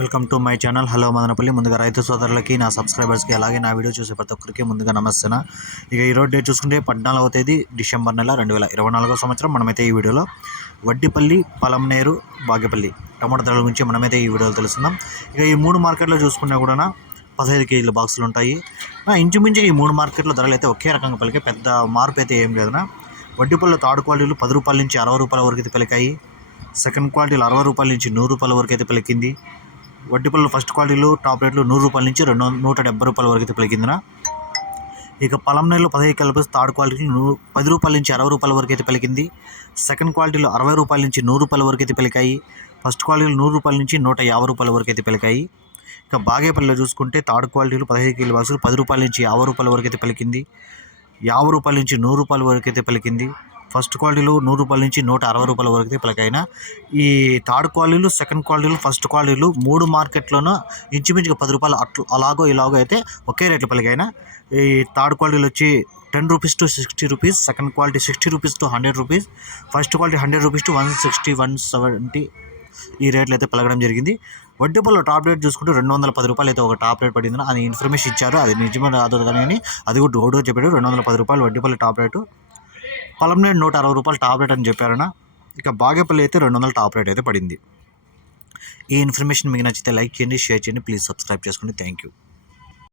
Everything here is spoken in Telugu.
Welcome to my channel. Hello Madanapalle. ముందుగా రైతు సోదరులకి నా సబ్స్క్రైబర్స్కి అలాగే నా వీడియో చూసే ప్రతి ఒక్కరికి ముందుగా నమస్తేనా ఇక ఈరోజు డేట్ చూసుకుంటే పద్నాలుగవ తేదీ డిసెంబర్ నెల రెండు వేల ఇరవై నాలుగో సంవత్సరం. మనమైతే ఈ వీడియోలో వడ్డిపల్లి పలంనేరు బాగేపల్లి టమాటా ధరల గురించి మనమైతే ఈ వీడియోలో తెలుసుకుందాం. ఇక ఈ మూడు మార్కెట్లో చూసుకున్నా కూడా పదహైదు కేజీల బాక్సులు ఉంటాయి. ఇంచుమించు ఈ మూడు మార్కెట్లో ధరలు అయితే ఒకే రకంగా పలికే పెద్ద మార్పు అయితే ఏం లేదనా. వడ్డిపల్లి థర్డ్ క్వాలిటీలు పది రూపాయల నుంచి అరవై రూపాయల వరకు అయితే పలికాయి. సెకండ్ క్వాలిటీలు అరవై రూపాయల నుంచి నూరు రూపాయల వరకు అయితే పలికింది. వడ్డీపళ్ళు ఫస్ట్ క్వాలిటీలు టాప్ రేట్లు నూరు రూపాయల నుంచి రెండు నూట డెబ్బై రూపాయల వరకు అయితే పలికిందిన. ఇక నెలలో పదహైదు కలిపి థర్డ్ క్వాలిటీ నూ పది రూపాయల నుంచి అరవై రూపాయల వరకు అయితే పలికింది. సెకండ్ క్వాలిటీలో అరవై రూపాయల నుంచి నూరు రూపాయల వరకు అయితే పలికాయి. ఫస్ట్ క్వాలిటీలు నూరు రూపాయల నుంచి నూట యాభై రూపాయల వరకు అయితే పలికాయి. ఇక బాగేపల్లిలో చూసుకుంటే థర్డ్ క్వాలిటీలు పదహైదు కిలో బాక్సులు పది రూపాయల నుంచి యాభై రూపాయల వరకు అయితే పలికింది. యాభై రూపాయల నుంచి నూరు రూపాయల వరకు అయితే పలికింది. ఫస్ట్ క్వాలిటీలు నూరు రూపాయల నుంచి నూట అరవై రూపాయల వరకు అయితే ఈ థర్డ్ క్వాలిటీలు సెకండ్ క్వాలిటీలు ఫస్ట్ క్వాలిటీలు మూడు మార్కెట్లోనూ ఇంచుమించుగా పది రూపాయలు అట్లా అలాగో ఇలాగో అయితే ఒకే రేట్లు పలికాయిన ఈ థర్డ్ క్వాలిటీలు వచ్చి ten rupees to sixty rupees second quality sixty rupees to hundred rupees first quality hundred rupees to one sixty one seventy ఈ రేట్లు అయితే పలకడం జరిగింది. వడ్డీపల్లో టాప్ రేట్ చూసుకుంటే రెండు వందల పది రూపాయలు అయితే ఒక టాప్ రేట్ పడింది. అది ఇన్ఫర్మేషన్ ఇచ్చారు. అది నిజమే కాదు కానీ అది కూడా డౌట్గా చెప్పాడు. రెండు వందల పది రూపాయలు వడ్డీపల్లి టాప్ రేటు. పొలంనేడు నూట అరవై రూపాయలు టాప్ రేట్ అని చెప్పారన్న ఇక బాగేపల్లి అయితే రెండు వందల టాప్ రేట్ అయితే పడింది. ఈ ఇన్ఫర్మేషన్ మీకు నచ్చితే లైక్ చేయండి షేర్ చేయండి ప్లీజ్ సబ్స్క్రైబ్ చేసుకోండి. Thank you.